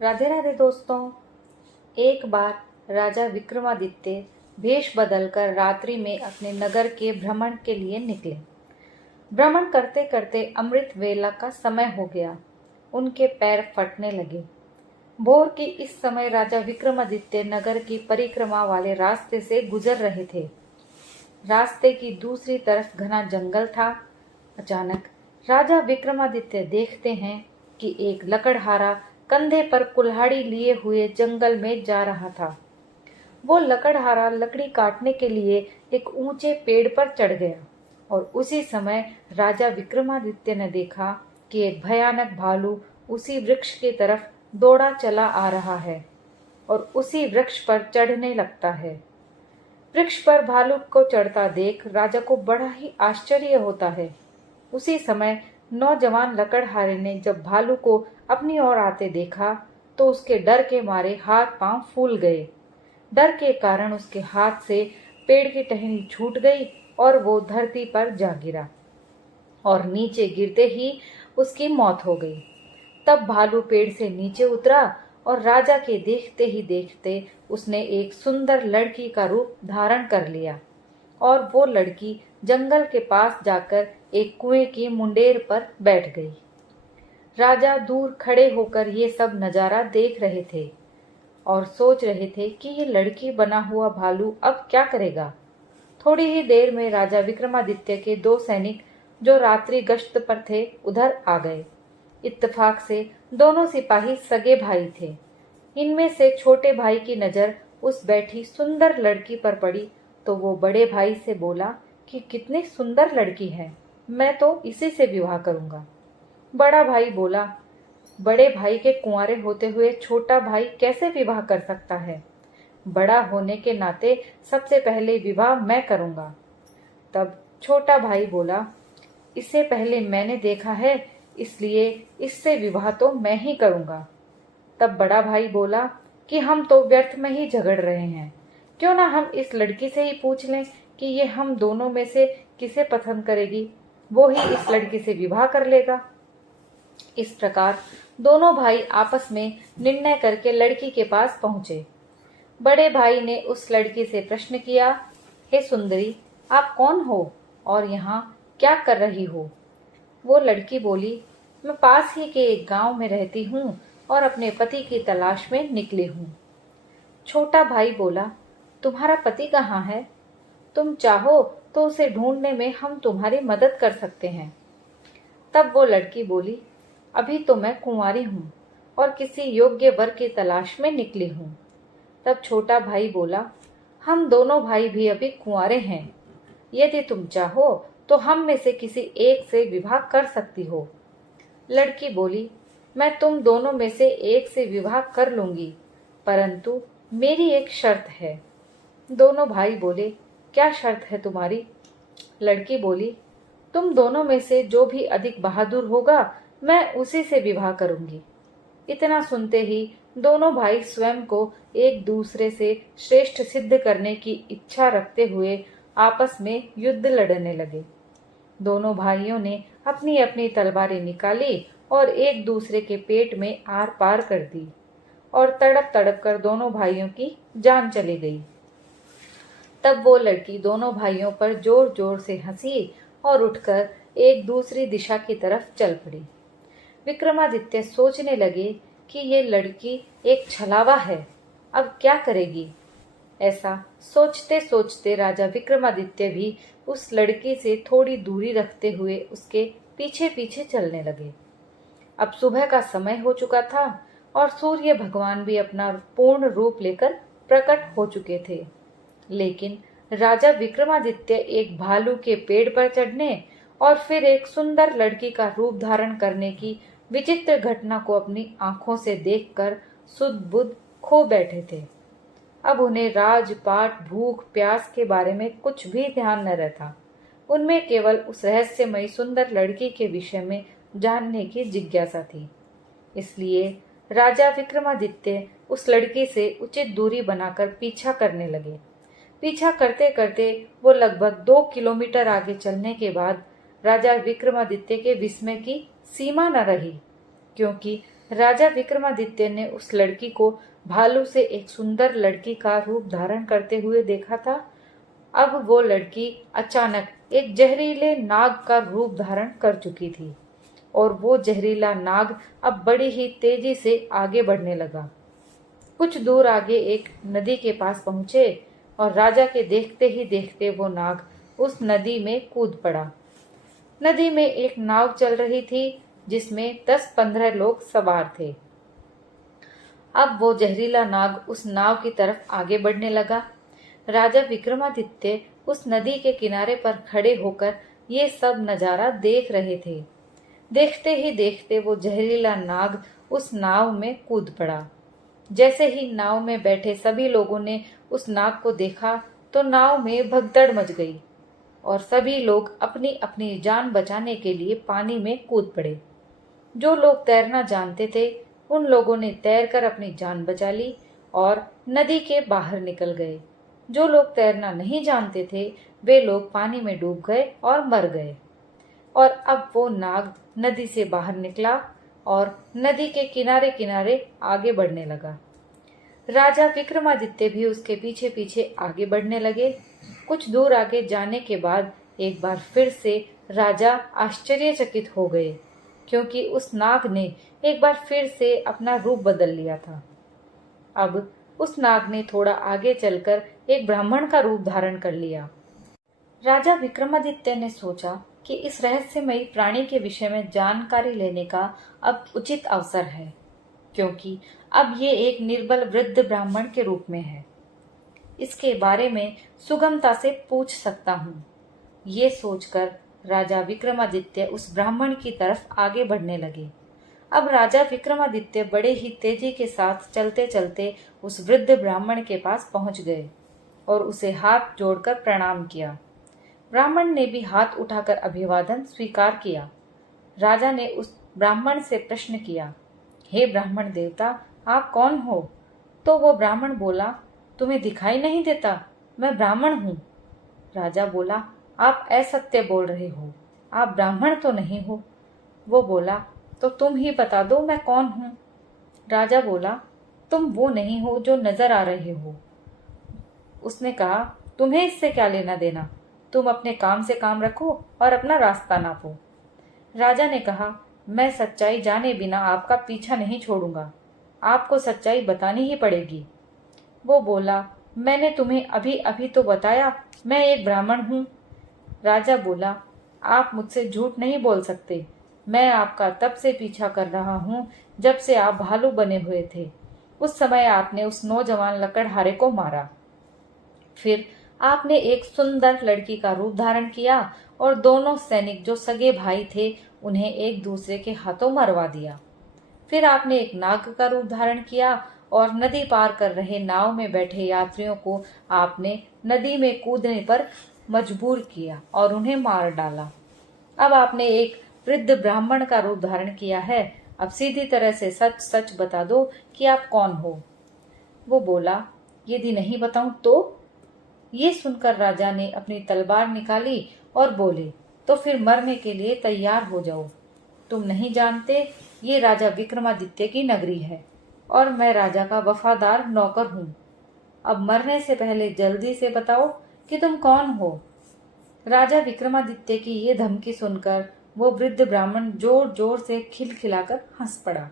राधे राधे दोस्तों। एक बार राजा विक्रमादित्य वेश बदलकर रात्रि में अपने नगर के भ्रमण के लिए निकले। भ्रमण करते करते अमृत वेला का समय हो गया। उनके पैर फटने लगे। भोर की इस समय राजा विक्रमादित्य नगर की परिक्रमा वाले रास्ते से गुजर रहे थे। रास्ते की दूसरी तरफ घना जंगल था। अचानक राजा विक्रमादित्य देखते हैं कि एक लकड़हारा कंधे पर कुल्हाड़ी लिए हुए जंगल में जा रहा था। वो लकड़हारा लकड़ी काटने के लिए एक ऊंचे पेड़ पर चढ़ गया और उसी समय राजा विक्रमादित्य ने देखा कि एक भयानक भालू उसी वृक्ष की तरफ दौड़ा चला आ रहा है और उसी वृक्ष पर चढ़ने लगता है। वृक्ष पर भालू को चढ़ता देख राजा को बड़ा ही आश्चर्य होता है। उसी समय नौजवान लकड़हारे ने जब भालू को अपनी ओर आते देखा तो उसके डर के मारे हाथ पांव फूल गए। डर के कारण उसके हाथ से पेड़ की टहनी छूट गई और वो धरती पर जा गिरा और नीचे गिरते ही उसकी मौत हो गई। तब भालू पेड़ से नीचे उतरा और राजा के देखते ही देखते उसने एक सुंदर लड़की का रूप धारण कर लिया और वो लड़की जंगल के पास जाकर एक कुएं की मुंडेर पर बैठ गई। राजा दूर खड़े होकर ये सब नजारा देख रहे थे और सोच रहे थे कि ये लड़की बना हुआ भालू अब क्या करेगा। थोड़ी ही देर में राजा विक्रमादित्य के दो सैनिक जो रात्रि गश्त पर थे उधर आ गए। इत्तेफाक से दोनों सिपाही सगे भाई थे। इनमें से छोटे भाई की नजर उस बैठी सुंदर लड़की पर पड़ी तो वो बड़े भाई से बोला कि कितनी सुंदर लड़की है, मैं तो इसी से विवाह करूंगा। बड़ा भाई बोला, बड़े भाई के कुंवारे होते हुए छोटा भाई कैसे विवाह कर सकता है? बड़ा होने के नाते सबसे पहले विवाह मैं करूंगा। तब छोटा भाई बोला, इससे पहले मैंने देखा है इसलिए इससे विवाह तो मैं ही करूंगा। तब बड़ा भाई बोला कि हम तो व्यर्थ में ही झगड़ रहे हैं, क्यों ना हम इस लड़की से ही पूछ लें कि ये हम दोनों में से किसे पसंद करेगी, वो ही इस लड़की से विवाह कर लेगा। इस प्रकार दोनों भाई आपस में निर्णय करके लड़की के पास पहुंचे। बड़े भाई ने उस लड़की से प्रश्न किया, हे सुंदरी, आप कौन हो और यहाँ क्या कर रही हो? वो लड़की बोली, मैं पास ही के एक गांव में रहती हूँ और अपने पति की तलाश में निकली हूँ। छोटा भाई बोला, तुम्हारा पति कहाँ है? तुम चाहो तो उसे ढूंढने में हम तुम्हारी मदद कर सकते हैं। तब वो लड़की बोली, अभी तो मैं कुंवारी हूँ और किसी योग्य वर की तलाश में निकली हूँ। तब छोटा भाई बोला, हम दोनों भाई भी अभी कुंवारे हैं, यदि तुम चाहो तो हम में से किसी एक से विवाह कर सकती हो। लड़की बोली, मैं तुम दोनों में से एक से विवाह कर लूंगी, परंतु मेरी एक शर्त है। दोनों भाई बोले, क्या शर्त है तुम्हारी? लड़की बोली, तुम दोनों में से जो भी अधिक बहादुर होगा मैं उसी से विवाह करूंगी। इतना सुनते ही दोनों भाई स्वयं को एक दूसरे से श्रेष्ठ सिद्ध करने की इच्छा रखते हुए आपस में युद्ध लड़ने लगे। दोनों भाइयों ने अपनी अपनी तलवारें निकाली और एक दूसरे के पेट में आर पार कर दी और तड़प तड़प कर दोनों भाइयों की जान चली गई। तब वो लड़की दोनों भाइयों पर जोर जोर से हंसी और उठकर एक दूसरी दिशा की तरफ चल पड़ी। विक्रमादित्य सोचने लगे कि ये लड़की एक छलावा है, अब क्या करेगी। ऐसा सोचते सोचते राजा विक्रमादित्य भी उस लड़की से थोड़ी दूरी रखते हुए उसके पीछे पीछे चलने लगे। अब सुबह का समय हो चुका था और सूर्य भगवान भी अपना पूर्ण रूप लेकर प्रकट हो चुके थे, लेकिन राजा विक्रमादित्य एक भालू के पेड़ पर चढ़ने और फिर एक सुंदर लड़की का रूप धारण करने की विचित्र घटना को अपनी आंखों से देखकर सुध बुध खो बैठे थे। अब उन्हें राजपाट, भूख प्यास के बारे में कुछ भी ध्यान न रहता। उनमें केवल उस रहस्यमयी सुंदर लड़की के विषय में जानने की जिज्ञासा थी। इसलिए राजा विक्रमादित्य उस लड़की से उचित दूरी बनाकर पीछा करने लगे। पीछा करते करते वो लगभग 2 किलोमीटर आगे चलने के बाद राजा विक्रमादित्य के विस्मय की सीमा न रही, क्योंकि राजा विक्रमादित्य ने उस लड़की को भालू से एक सुंदर लड़की का रूप धारण करते हुए देखा था। अब वो लड़की अचानक एक जहरीले नाग का रूप धारण कर चुकी थी और वो जहरीला नाग अब बड़ी ही तेजी से आगे बढ़ने लगा। कुछ दूर आगे एक नदी के पास पहुंचे और राजा के देखते ही देखते वो नाग उस नदी में कूद पड़ा। नदी में एक नाव चल रही थी जिसमें 10-15 लोग सवार थे। अब वो जहरीला नाग उस नाव की तरफ आगे बढ़ने लगा। राजा विक्रमादित्य उस नदी के किनारे पर खड़े होकर ये सब नजारा देख रहे थे। देखते ही देखते वो जहरीला नाग उस नाव में कूद पड़ा। जैसे ही नाव में बैठे सभी लोगों ने उस नाग को देखा तो नाव में भगदड़ मच गई और सभी लोग अपनी अपनी जान बचाने के लिए पानी में कूद पड़े। जो लोग तैरना जानते थे उन लोगों ने तैरकर अपनी जान बचा ली और नदी के बाहर निकल गए। जो लोग तैरना नहीं जानते थे वे लोग पानी में डूब गए और मर गए। और अब वो नाग नदी से बाहर निकला और नदी के किनारे किनारे आगे बढ़ने लगा। राजा विक्रमादित्य भी उसके पीछे पीछे आगे बढ़ने लगे। कुछ दूर आगे जाने के बाद एक बार फिर से राजा आश्चर्यचकित हो गए क्योंकि उस नाग ने एक बार फिर से अपना रूप बदल लिया था। अब उस नाग ने थोड़ा आगे चलकर एक ब्राह्मण का रूप धारण कर लिया। राजा विक्रमादित्य ने सोचा कि इस रहस्यमयी प्राणी के विषय में जानकारी लेने का अब उचित अवसर है क्योंकि अब ये एक निर्बल वृद्ध ब्राह्मण के रूप में है। इसके बारे में सुगमता से पूछ सकता हूँ। ये सोचकर राजा विक्रमादित्य उस ब्राह्मण की तरफ आगे बढ़ने लगे। अब राजा विक्रमादित्य बड़े ही तेजी के साथ चलते चलते उस वृद्ध ब्राह्मण के पास पहुंच गए और उसे हाथ जोड़कर प्रणाम किया। ब्राह्मण ने भी हाथ उठाकर अभिवादन स्वीकार किया। राजा ने उस ब्राह्मण से प्रश्न किया, हे ब्राह्मण देवता, आप कौन हो? तो वो ब्राह्मण बोला, तुम्हें दिखाई नहीं देता? मैं ब्राह्मण हूँ। राजा बोला, आप असत्य बोल रहे हो, आप ब्राह्मण तो नहीं हो। वो बोला, तो तुम ही बता दो मैं कौन हूँ। राजा बोला, तुम वो नहीं हो जो नजर आ रहे हो। उसने कहा, तुम्हें इससे क्या लेना देना? तुम अपने काम से काम रखो और अपना रास्ता नापो। राजा ने कहा, मैं सच्चाई जाने बिना आपका पीछा नहीं छोड़ूंगा, आपको सच्चाई बतानी ही पड़ेगी। वो बोला, मैंने तुम्हें अभी अभी तो बताया मैं एक ब्राह्मण हूँ। राजा बोला, आप मुझसे झूठ नहीं बोल सकते। मैं आपका तब से पीछा कर रहा हूँ जब से आप भालू बने हुए थे। उस समय आपने उस नौजवान लकड़हारे को मारा। फिर आपने एक सुंदर लड़की का रूप धारण किया और दोनों सैनिक जो सगे भाई थे उन्हें एक दूसरे के हाथों मरवा दिया। फिर आपने एक नाग का रूप धारण किया और नदी पार कर रहे नाव में बैठे यात्रियों को आपने नदी में कूदने पर मजबूर किया और उन्हें मार डाला। अब आपने एक वृद्ध ब्राह्मण का रूप धारण किया है। अब सीधी तरह से सच सच बता दो कि आप कौन हो। वो बोला, यदि नहीं बताऊं तो? ये सुनकर राजा ने अपनी तलवार निकाली और बोले, तो फिर मरने के लिए तैयार हो जाओ। तुम नहीं जानते ये राजा विक्रमादित्य की नगरी है और मैं राजा का वफादार नौकर हूँ। अब मरने से पहले जल्दी से बताओ कि तुम कौन हो। राजा विक्रमादित्य की ये धमकी सुनकर वो वृद्ध ब्राह्मण जोर जोर से खिलखिलाकर हंस पड़ा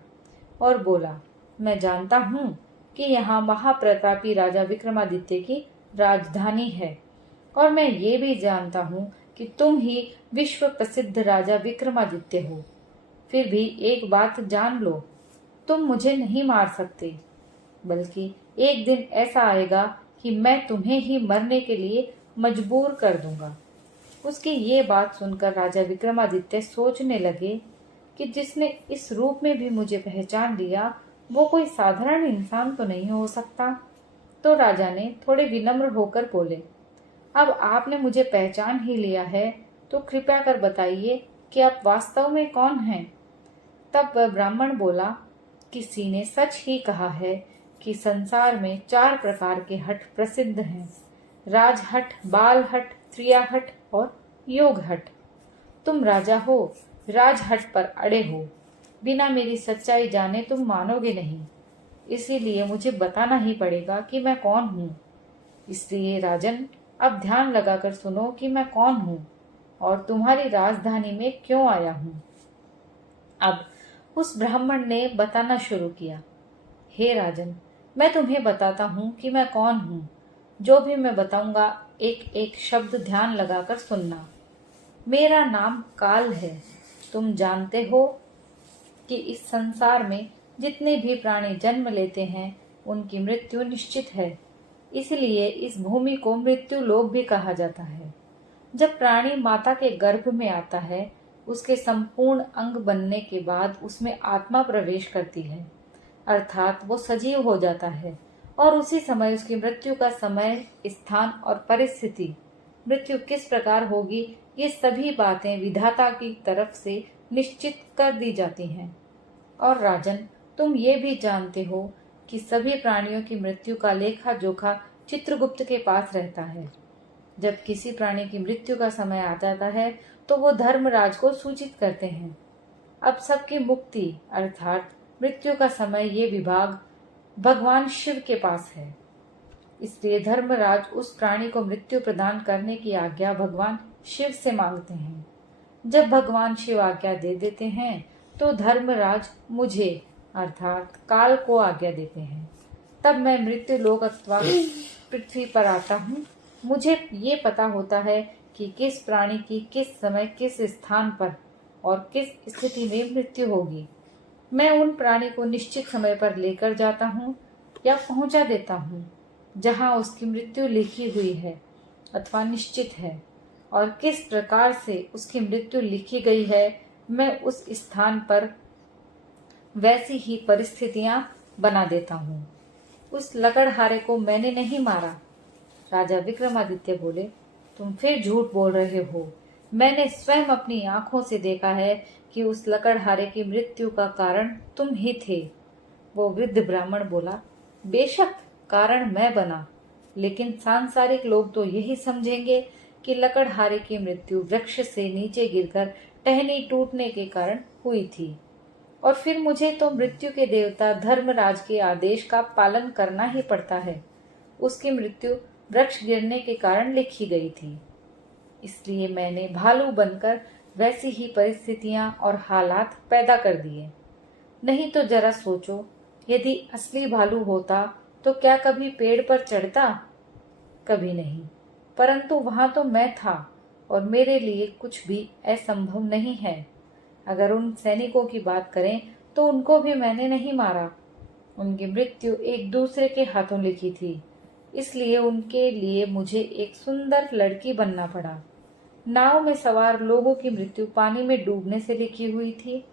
और बोला, मैं जानता हूँ कि यहाँ महाप्रतापी राजा विक्रमादित्य की राजधानी है और मैं ये भी जानता हूँ कि तुम ही विश्व प्रसिद्ध राजा विक्रमादित्य हो। फिर भी एक बात जान लो, तुम मुझे नहीं मार सकते, बल्कि एक दिन ऐसा आएगा कि मैं तुम्हें ही मरने के लिए मजबूर कर दूंगा। उसकी ये बात सुनकर राजा विक्रमादित्य सोचने लगे कि जिसने इस रूप में भी मुझे पहचान लिया वो कोई साधारण इंसान तो नहीं हो सकता। तो राजा ने थोड़े विनम्र होकर बोले, अब आपने मुझे पहचान ही लिया है तो कृपया कर बताइए कि आप वास्तव में कौन हैं। तब वह ब्राह्मण बोला, किसी ने सच ही कहा है कि संसार में 4 प्रकार के हट प्रसिद्ध हैं, राजहट, बालहट, त्रियाहट और योगहट। तुम राजा हो, राजहट पर अड़े हो। बिना मेरी सच्चाई जाने तुम मानोगे नहीं, इसीलिए मुझे बताना ही पड़ेगा कि मैं कौन हूँ। इसलिए राजन, अब ध्यान लगाकर सुनो कि मैं कौन हूँ और तुम्हारी राजधानी में क्यों आया हूँ। अब उस ब्राह्मण ने बताना शुरू किया। हे राजन, मैं तुम्हें बताता हूँ कि मैं कौन हूँ। जो भी मैं बताऊंगा एक एक शब्द ध्यान लगाकर सुनना। मेरा नाम काल है। तुम जानते हो कि इस संसार में जितने भी प्राणी जन्म लेते हैं उनकी मृत्यु निश्चित है। इसलिए इस भूमि को मृत्यु लोक भी कहा जाता है। जब प्राणी माता के गर्भ में आता है, उसके संपूर्ण अंग बनने के बाद उसमें आत्मा प्रवेश करती है, अर्थात वो सजीव हो जाता है और उसी समय उसकी मृत्यु का समय, स्थान और परिस्थिति, मृत्यु किस प्रकार होगी, ये सभी बातें विधाता की तरफ से निश्चित कर दी जाती हैं। और राजन, तुम ये भी जानते हो कि सभी प्राणियों की मृत्यु का लेखा जोखा चित्रगुप्त के पास रहता है। जब किसी प्राणी की मृत्यु का समय आ जाता है तो वो धर्मराज को सूचित करते हैं। अब सबकी मुक्ति अर्थात मृत्यु का समय ये विभाग भगवान शिव के पास है। इसलिए धर्मराज उस प्राणी को मृत्यु प्रदान करने की आज्ञा भगवान शिव से मांगते हैं। जब भगवान शिव आज्ञा दे देते हैं तो धर्मराज मुझे अर्थात काल को आज्ञा देते हैं। तब मैं मृत्यु लोक अथवा पृथ्वी पर आता हूँ। मुझे ये पता होता है कि किस प्राणी की किस समय किस स्थान पर और किस स्थिति में मृत्यु होगी। मैं उन प्राणी को निश्चित समय पर लेकर जाता हूँ या पहुंचा देता हूँ जहाँ उसकी मृत्यु लिखी हुई है अथवा निश्चित है, और किस प्रकार से उसकी मृत्यु लिखी गई है मैं उस स्थान पर वैसी ही परिस्थितियां बना देता हूँ। उस लकड़हारे को मैंने नहीं मारा। राजा विक्रमादित्य बोले, तुम फिर झूठ बोल रहे हो। मैंने स्वयं अपनी आंखों से देखा है कि उस लकड़हारे की मृत्यु का कारण तुम ही थे। वो वृद्ध ब्राह्मण बोला, बेशक कारण मैं बना, लेकिन सांसारिक लोग तो यही समझेंगे कि लकड़हारे की मृत्यु वृक्ष से नीचे गिरकर टहनी टूटने के कारण हुई थी, और फिर मुझे तो मृत्यु के देवता धर्मराज के आदेश का पालन करना ही पड़ता है। उसकी मृत्यु वृक्ष गिरने के कारण लिखी गई थी। इसलिए मैंने भालू बनकर वैसी ही परिस्थितियां और हालात पैदा कर दिए। नहीं तो जरा सोचो, यदि असली भालू होता तो क्या कभी पेड़ पर चढ़ता? कभी नहीं। परंतु वहां तो मैं था और मेरे लिए कुछ भी असंभव नहीं है। अगर उन सैनिकों की बात करें तो उनको भी मैंने नहीं मारा। उनकी मृत्यु एक दूसरे के हाथों लिखी थी, इसलिए उनके लिए मुझे एक सुंदर लड़की बनना पड़ा। नाव में सवार लोगों की मृत्यु पानी में डूबने से लिखी हुई थी,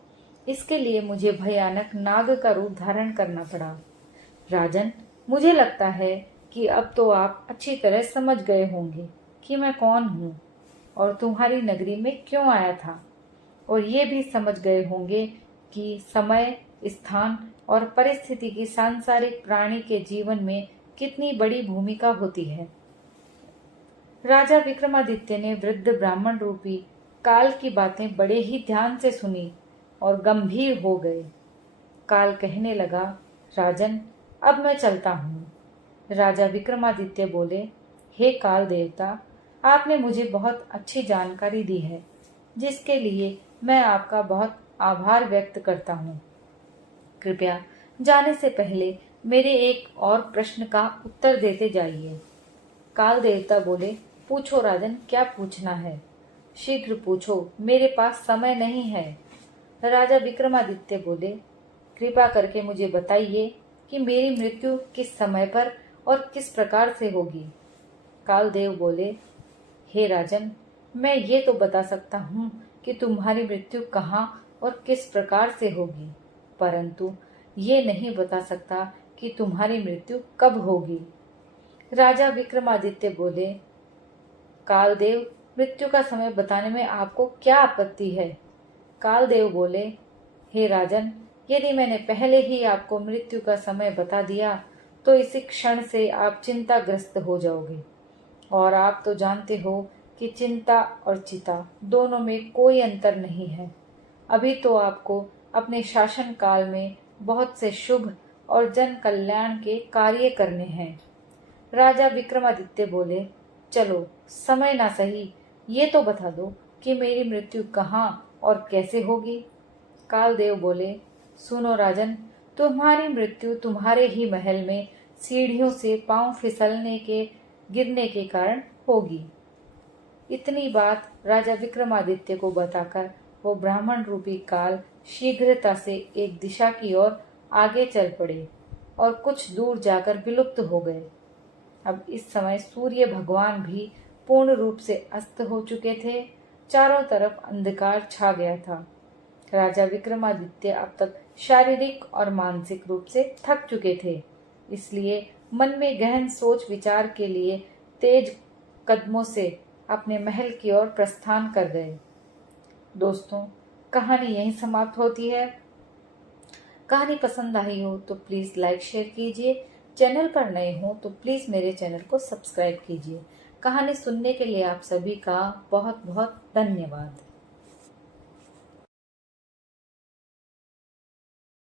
इसके लिए मुझे भयानक नाग का रूप धारण करना पड़ा। राजन, मुझे लगता है कि अब तो आप अच्छी तरह समझ गए होंगे कि मैं कौन हूँ और तुम्हारी नगरी में क्यों आया था, और ये भी समझ गए होंगे कि समय, स्थान और परिस्थिति की सांसारिक प्राणी के जीवन में कितनी बड़ी भूमिका होती है। राजा विक्रमादित्य ने वृद्ध ब्राह्मण रूपी काल की बातें बड़े ही ध्यान से सुनी और गंभीर हो गए। काल कहने लगा, राजन, अब मैं चलता हूँ। राजा विक्रमादित्य बोले, हे काल देवता, आपने मुझे बहुत अच्छी जानकारी दी है, जिसके लिए मैं आपका बहुत आभार व्यक्त करता हूँ। कृपया जाने से पहले मेरे एक और प्रश्न का उत्तर देते जाइए। काल देवता बोले, पूछो राजन, क्या पूछना है? शीघ्र पूछो, मेरे पास समय नहीं है। राजा विक्रमादित्य बोले, कृपा करके मुझे बताइए कि मेरी मृत्यु किस समय पर और किस प्रकार से होगी। कालदेव बोले, हे राजन, मैं ये तो बता सकता हूँ कि तुम्हारी मृत्यु कहाँ और किस प्रकार से होगी, परंतु ये नहीं बता सकता कि तुम्हारी मृत्यु कब होगी। राजा विक्रमादित्य बोले, कालदेव, मृत्यु का समय बताने में आपको क्या आपत्ति है? कालदेव बोले, हे राजन, यदि मैंने पहले ही आपको मृत्यु का समय बता दिया तो इसी क्षण से आप चिंताग्रस्त हो जाओगे, और आप तो जानते हो कि चिंता और चिता दोनों में कोई अंतर नहीं है। अभी तो आपको अपने शासन काल में बहुत से शुभ और जन कल्याण के कार्य करने हैं। राजा विक्रमादित्य बोले, चलो समय ना सही, ये तो बता दो कि मेरी मृत्यु कहाँ और कैसे होगी। कालदेव बोले, सुनो राजन, तुम्हारी मृत्यु तुम्हारे ही महल में सीढ़ियों से पांव फिसलने के गिरने के कारण होगी। इतनी बात राजा विक्रमादित्य को बताकर वो ब्राह्मण रूपी काल शीघ्रता से एक दिशा की ओर आगे चल पड़े और कुछ दूर जाकर विलुप्त हो गए। अब इस समय सूर्य भगवान भी पूर्ण रूप से अस्त हो चुके थे। चारों तरफ अंधकार छा गया था। राजा विक्रमादित्य अब तक शारीरिक और मानसिक रूप से थक चुके थे, इसलिए मन में गहन सोच विचार के लिए तेज कदमों से अपने महल की ओर प्रस्थान कर गए। दोस्तों, कहानी यहीं समाप्त होती है। कहानी पसंद आई हो तो प्लीज लाइक शेयर कीजिए। चैनल पर नए हो तो प्लीज मेरे चैनल को सब्सक्राइब कीजिए। कहानी सुनने के लिए आप सभी का बहुत बहुत धन्यवाद।